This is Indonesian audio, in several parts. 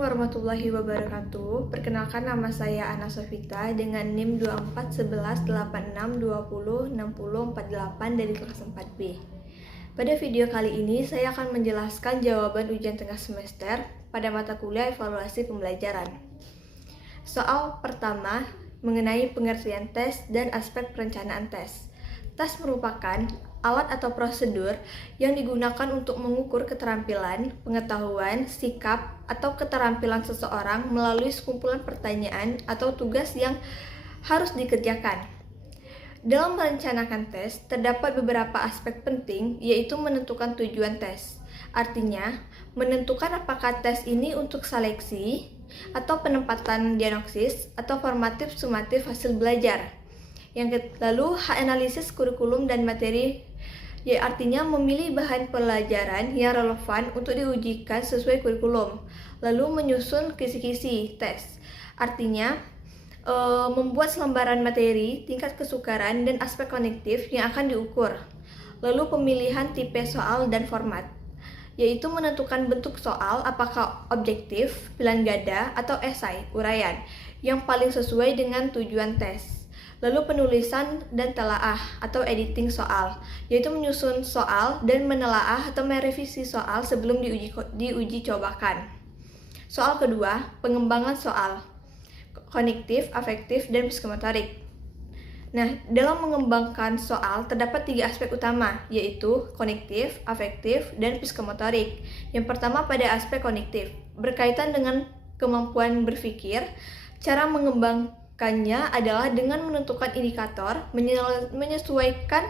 warahmatullahi wabarakatuh. Perkenalkan, nama saya Ana Sofita dengan NIM 241186206048 dari kelas 4B. Pada video kali ini saya akan menjelaskan jawaban ujian tengah semester pada mata kuliah evaluasi pembelajaran. Soal pertama mengenai pengertian tes dan aspek perencanaan tes. Tes merupakan alat atau prosedur yang digunakan untuk mengukur keterampilan, pengetahuan, sikap, atau keterampilan seseorang melalui sekumpulan pertanyaan atau tugas yang harus dikerjakan. Dalam merencanakan tes, terdapat beberapa aspek penting, yaitu menentukan tujuan tes. Artinya, menentukan apakah tes ini untuk seleksi, atau penempatan diagnosis, atau formatif sumatif hasil belajar. Lalu analisis kurikulum dan materi, ya artinya memilih bahan pelajaran yang relevan untuk diujikan sesuai kurikulum. Lalu menyusun kisi-kisi tes, artinya membuat selembaran materi, tingkat kesukaran, dan aspek kognitif yang akan diukur. Lalu pemilihan tipe soal dan format, yaitu menentukan bentuk soal apakah objektif, pilihan ganda, atau esai, uraian, yang paling sesuai dengan tujuan tes. Lalu penulisan dan telaah atau editing soal, yaitu menyusun soal dan menelaah atau merevisi soal sebelum diuji cobakan. Soal kedua, pengembangan soal, kognitif, afektif, dan psikomotorik. Nah, dalam mengembangkan soal terdapat 3 aspek utama, yaitu kognitif, afektif, dan psikomotorik. Yang pertama pada aspek kognitif, berkaitan dengan kemampuan berpikir. Cara mengembangkannya adalah dengan menentukan indikator, menyesuaikan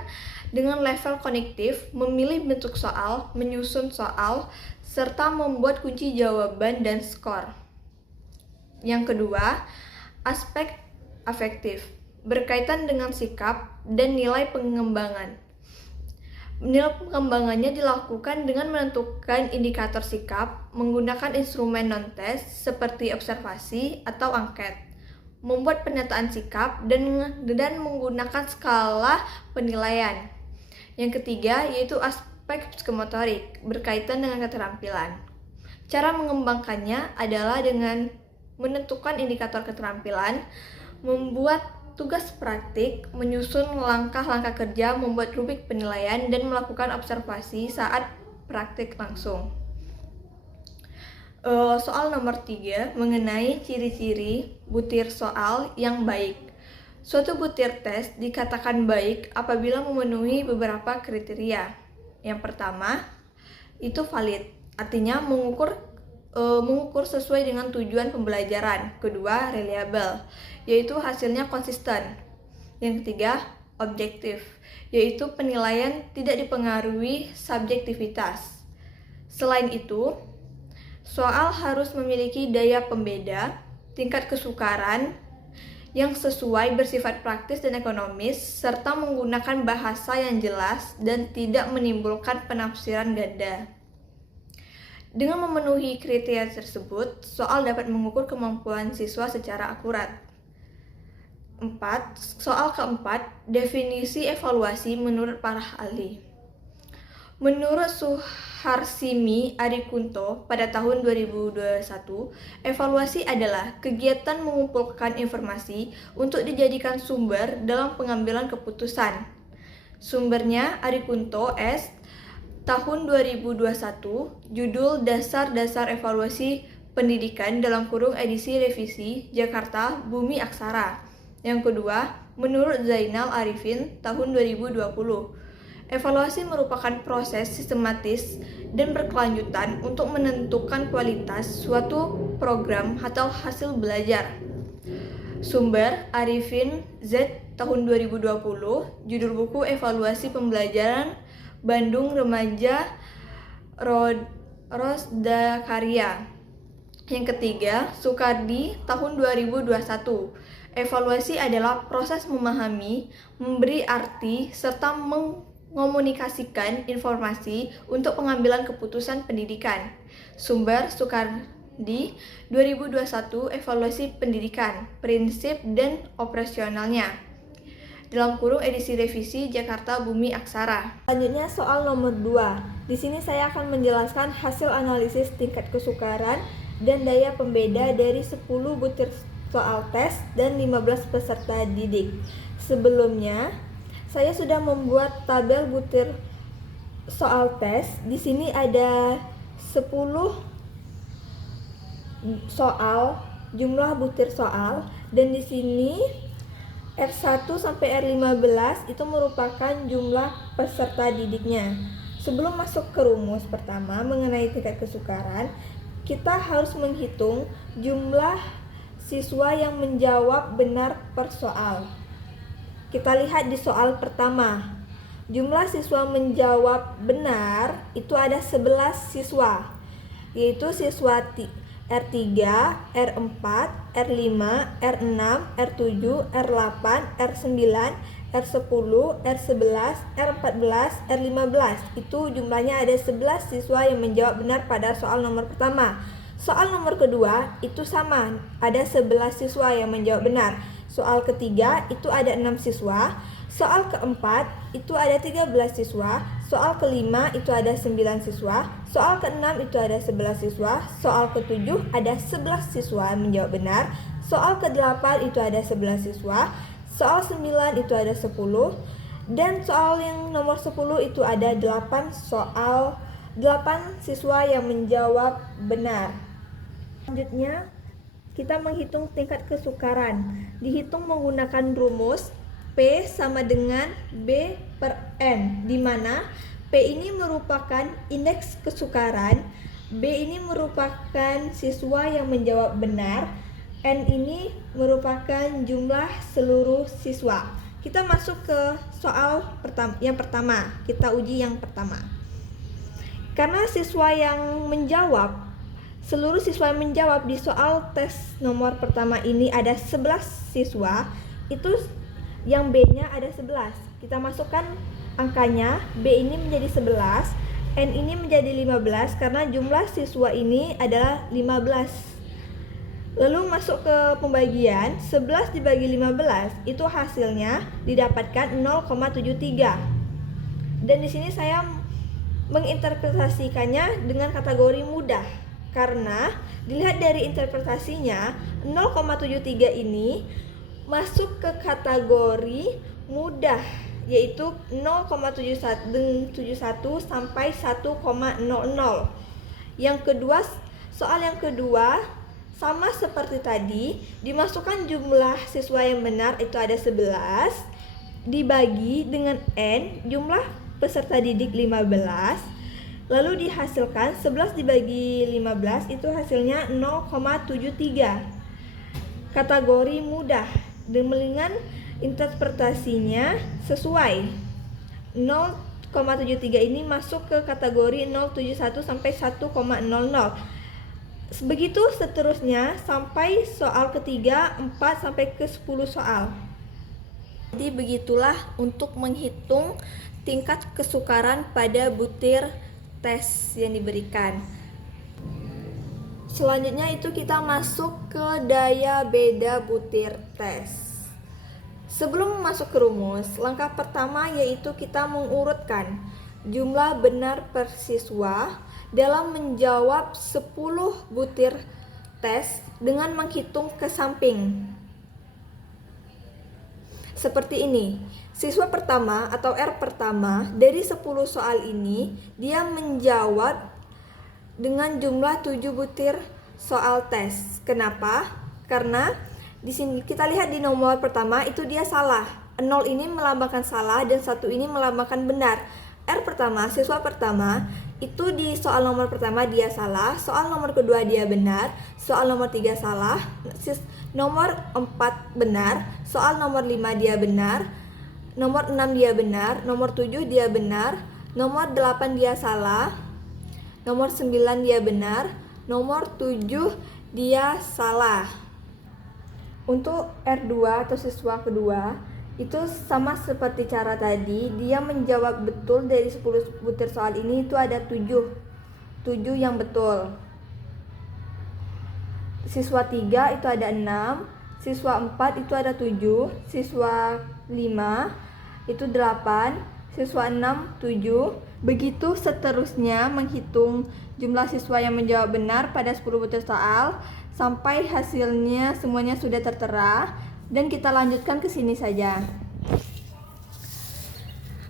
dengan level kognitif, memilih bentuk soal, menyusun soal, serta membuat kunci jawaban dan skor. Yang kedua, aspek afektif, berkaitan dengan sikap dan nilai pengembangan. Nilai pengembangannya dilakukan dengan menentukan indikator sikap, menggunakan instrumen non-tes seperti observasi atau angket, membuat pernyataan sikap, dan menggunakan skala penilaian. Yang ketiga yaitu aspek psikomotorik, berkaitan dengan keterampilan. Cara mengembangkannya adalah dengan menentukan indikator keterampilan, membuat tugas praktik, menyusun langkah-langkah kerja, membuat rubrik penilaian, dan melakukan observasi saat praktik langsung. Soal nomor 3 mengenai ciri-ciri butir soal yang baik. Suatu butir tes dikatakan baik apabila memenuhi beberapa kriteria. Yang pertama, itu valid, artinya mengukur sesuai dengan tujuan pembelajaran. Kedua, reliable, yaitu hasilnya konsisten. Yang ketiga, objektif, yaitu penilaian tidak dipengaruhi subjektivitas. Selain itu, soal harus memiliki daya pembeda, tingkat kesukaran yang sesuai, bersifat praktis dan ekonomis, serta menggunakan bahasa yang jelas dan tidak menimbulkan penafsiran ganda. Dengan memenuhi kriteria tersebut, soal dapat mengukur kemampuan siswa secara akurat. Soal keempat, definisi evaluasi menurut para ahli. Menurut Suharsimi Arikunto pada tahun 2021, evaluasi adalah kegiatan mengumpulkan informasi untuk dijadikan sumber dalam pengambilan keputusan. Sumbernya Arikunto S. tahun 2021, judul Dasar-Dasar Evaluasi Pendidikan edisi revisi Jakarta Bumi Aksara. Yang kedua, menurut Zainal Arifin tahun 2020, evaluasi merupakan proses sistematis dan berkelanjutan untuk menentukan kualitas suatu program atau hasil belajar. Sumber Arifin Z tahun 2020, judul buku Evaluasi Pembelajaran Bandung Remaja Rosda Karya. Yang ketiga, Sukardi tahun 2021. Evaluasi adalah proses memahami, memberi arti, serta mengomunikasikan informasi untuk pengambilan keputusan pendidikan. Sumber Sukardi 2021, Evaluasi Pendidikan, Prinsip dan Operasionalnya. Dalam kurung edisi revisi Jakarta Bumi Aksara. Selanjutnya soal nomor 2. Di sini saya akan menjelaskan hasil analisis tingkat kesukaran dan daya pembeda dari 10 butir soal tes dan 15 peserta didik. Sebelumnya, saya sudah membuat tabel butir soal tes. Di sini ada 10 soal, jumlah butir soal, dan di sini R1 sampai R15 itu merupakan jumlah peserta didiknya. Sebelum masuk ke rumus pertama mengenai tingkat kesukaran, kita harus menghitung jumlah siswa yang menjawab benar per soal. Kita lihat di soal pertama. Jumlah siswa menjawab benar itu ada 11 siswa, yaitu siswa R3, R4, R5, R6, R7, R8, R9, R10, R11, R14, R15. Itu jumlahnya ada 11 siswa yang menjawab benar pada soal nomor pertama. Soal nomor kedua itu sama, ada 11 siswa yang menjawab benar. Soal ketiga itu ada 6 siswa. Soal keempat itu ada 13 siswa. Soal kelima itu ada 9 siswa. Soal keenam itu ada 11 siswa. Soal ketujuh ada 11 siswa yang menjawab benar. Soal ke-8 itu ada 11 siswa. Soal 9 itu ada 10. Dan soal yang nomor 10 itu ada 8 siswa yang menjawab benar. Selanjutnya, kita menghitung tingkat kesukaran. Dihitung menggunakan rumus P sama dengan B per N, di mana P ini merupakan indeks kesukaran, B ini merupakan siswa yang menjawab benar, N ini merupakan jumlah seluruh siswa. Kita masuk ke soal yang pertama, kita uji yang pertama. Karena seluruh siswa yang menjawab di soal tes nomor pertama ini ada 11 siswa, itu yang B-nya ada 11. Kita masukkan angkanya, B ini menjadi 11, N ini menjadi 15 karena jumlah siswa ini adalah 15. Lalu masuk ke pembagian, 11 dibagi 15 itu hasilnya didapatkan 0,73. Dan di sini saya menginterpretasikannya dengan kategori mudah. Karena dilihat dari interpretasinya, 0,73 ini masuk ke kategori mudah, yaitu 0,71 sampai 1,00. Yang kedua, soal yang kedua sama seperti tadi, dimasukkan jumlah siswa yang benar itu ada 11, dibagi dengan N, jumlah peserta didik 15, lalu dihasilkan 11 dibagi 15 itu hasilnya 0,73. Kategori mudah. Dengan interpretasinya sesuai. 0,73 ini masuk ke kategori 071 sampai 1,00. Begitu seterusnya sampai soal ketiga 4 sampai ke 10 soal. Jadi begitulah untuk menghitung tingkat kesukaran pada butir tes yang diberikan. Selanjutnya itu kita masuk ke daya beda butir tes. Sebelum masuk ke rumus, langkah pertama yaitu kita mengurutkan jumlah benar per siswa dalam menjawab 10 butir tes dengan menghitung ke samping. Seperti ini. Siswa pertama atau R pertama dari 10 soal ini dia menjawab dengan jumlah 7 butir soal tes. Kenapa? Karena di sini kita lihat di nomor pertama itu dia salah. 0 ini melambangkan salah dan 1 ini melambangkan benar. R pertama, siswa pertama itu di soal nomor pertama dia salah, soal nomor kedua dia benar, soal nomor 3 salah, nomor 4 benar, soal nomor 5 dia benar, nomor 6 dia benar, nomor 7 dia benar, nomor 8 dia salah, nomor 9 dia benar, nomor 7 dia salah. Untuk R2 atau siswa kedua, itu sama seperti cara tadi, dia menjawab betul dari 10 butir soal ini itu ada 7 yang betul. Siswa 3 itu ada 6, siswa 4 itu ada 7, siswa 5 itu 8, siswa 6, 7. Begitu seterusnya menghitung jumlah siswa yang menjawab benar pada 10 butir soal sampai hasilnya semuanya sudah tertera, dan kita lanjutkan ke sini saja.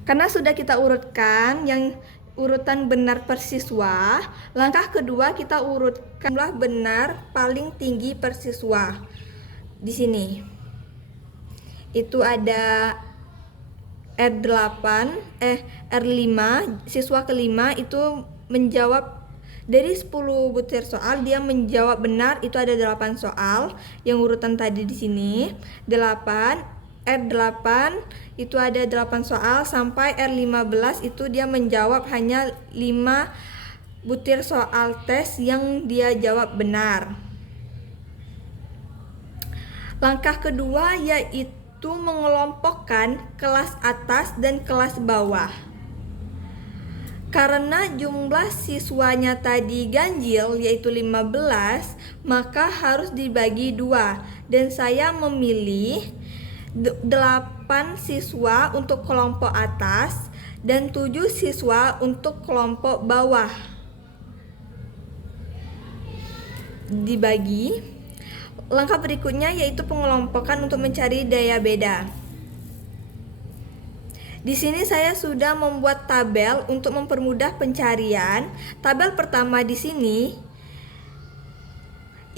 Karena sudah kita urutkan yang urutan benar per siswa, langkah kedua kita urutkan jumlah benar paling tinggi per siswa. Di sini itu ada R5, siswa kelima itu menjawab dari 10 butir soal, dia menjawab benar itu ada 8 soal yang urutan tadi di sini. R8 itu ada 8 soal sampai R15 itu dia menjawab hanya 5 butir soal tes yang dia jawab benar. Langkah kedua yaitu mengelompokkan kelas atas dan kelas bawah. Karena jumlah siswanya tadi ganjil yaitu 15, maka harus dibagi 2, dan saya memilih 8 siswa untuk kelompok atas dan 7 siswa untuk kelompok bawah. Dibagi. Langkah berikutnya yaitu pengelompokan untuk mencari daya beda. Di sini saya sudah membuat tabel untuk mempermudah pencarian. Tabel pertama di sini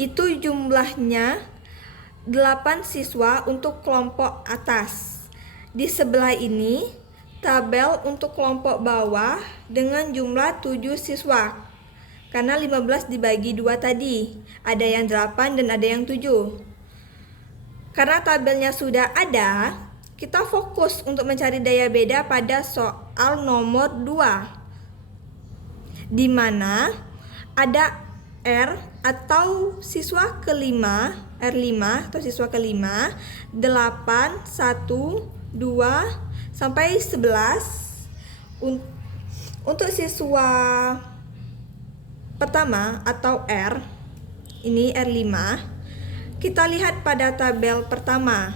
itu jumlahnya 8 siswa untuk kelompok atas. Di sebelah ini tabel untuk kelompok bawah dengan jumlah 7 siswa. Karena 15 dibagi 2 tadi, ada yang 8 dan ada yang 7. Karena tabelnya sudah ada, kita fokus untuk mencari daya beda pada soal nomor 2, di mana ada R atau siswa kelima, R5 atau siswa kelima, 8, 1, 2, sampai 11. Untuk siswa pertama atau R, ini R5, kita lihat pada tabel pertama.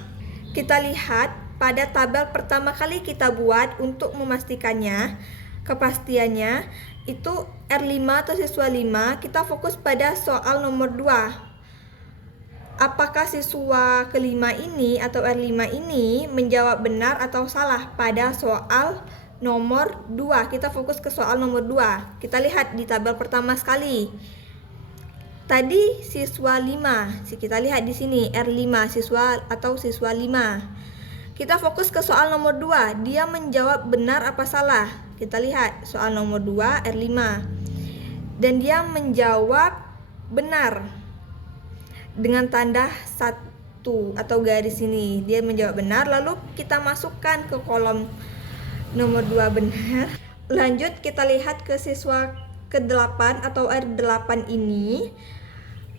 Kita lihat pada tabel pertama kali kita buat untuk memastikannya, kepastiannya itu R5 atau siswa 5, kita fokus pada soal nomor 2. Apakah siswa kelima ini atau R5 ini menjawab benar atau salah pada soal nomor 2. Kita fokus ke soal nomor 2. Kita lihat di tabel pertama sekali. Tadi siswa 5, kita lihat di sini R5 siswa atau siswa 5. Kita fokus ke soal nomor 2, dia menjawab benar apa salah. Kita lihat soal nomor 2 R5. Dan dia menjawab benar dengan tanda 1 atau garis ini. Dia menjawab benar, lalu kita masukkan ke kolom nomor 2 benar. Lanjut kita lihat ke siswa ke-8 atau R8 ini,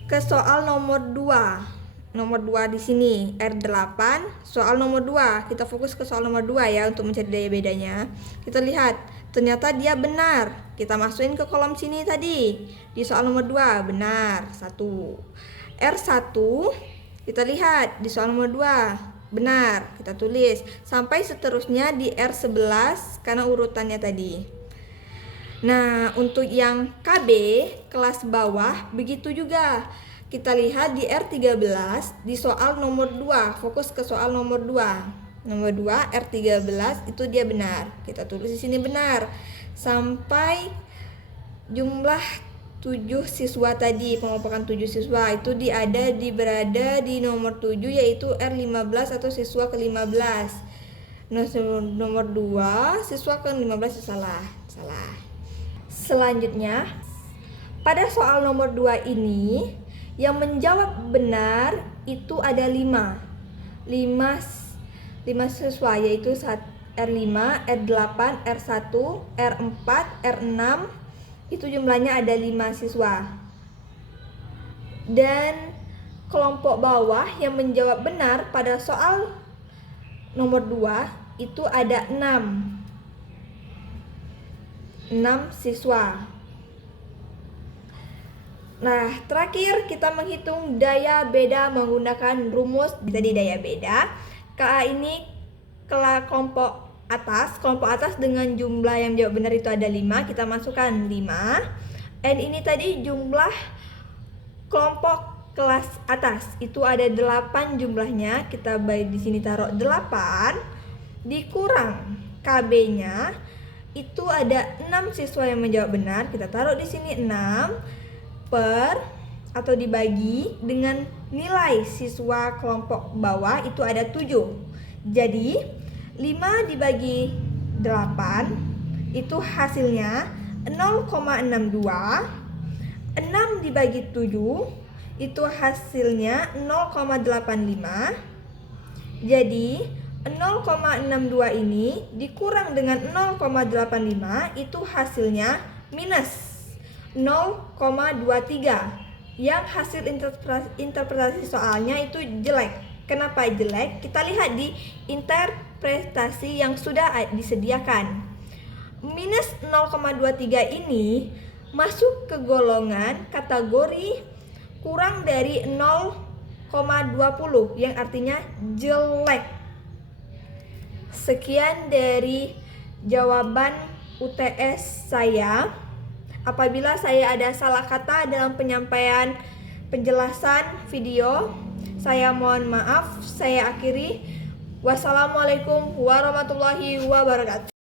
ke soal nomor 2. Nomor 2 di sini R8, soal nomor 2. Kita fokus ke soal nomor 2 ya untuk mencari daya bedanya. Kita lihat ternyata dia benar. Kita masukin ke kolom sini tadi. Di soal nomor 2 benar 1. R1 kita lihat di soal nomor 2 benar. Kita tulis sampai seterusnya di R11 karena urutannya tadi. Nah, untuk yang KB kelas bawah begitu juga. Kita lihat di R13 di soal nomor 2, fokus ke soal nomor 2. Nomor 2 R13 itu dia benar. Kita tulis di sini benar. Sampai jumlah 7 siswa tadi, pengelompokan 7 siswa itu berada di nomor 7 yaitu R15 atau siswa ke-15. Nomor 2 siswa ke-15 salah. Selanjutnya pada soal nomor 2 ini yang menjawab benar itu ada 5 siswa yaitu R5, R8, R1, R4, R6 itu jumlahnya ada 5 siswa. Dan kelompok bawah yang menjawab benar pada soal nomor 2 itu ada 6 siswa. Nah, terakhir kita menghitung daya beda menggunakan rumus tadi daya beda. KA ini kelompok kelompok atas dengan jumlah yang menjawab benar itu ada 5, kita masukkan 5. And ini tadi jumlah kelompok kelas atas itu ada 8 jumlahnya, kita baik di sini taruh 8 dikurang KB-nya itu ada 6 siswa yang menjawab benar, kita taruh di sini 6 per atau dibagi dengan nilai siswa kelompok bawah itu ada 7. Jadi 5 dibagi 8 itu hasilnya 0,62. 6 dibagi 7 itu hasilnya 0,85. Jadi 0,62 ini dikurang dengan 0,85 itu hasilnya minus 0,23. Yang hasil interpretasi soalnya itu jelek. Kenapa jelek? Kita lihat di interpretasi yang sudah disediakan. Minus 0,23 ini masuk ke golongan kategori kurang dari 0,20 yang artinya jelek. Sekian dari jawaban UTS saya. Apabila saya ada salah kata dalam penyampaian penjelasan video, saya mohon maaf. Saya akhiri. Wassalamualaikum warahmatullahi wabarakatuh.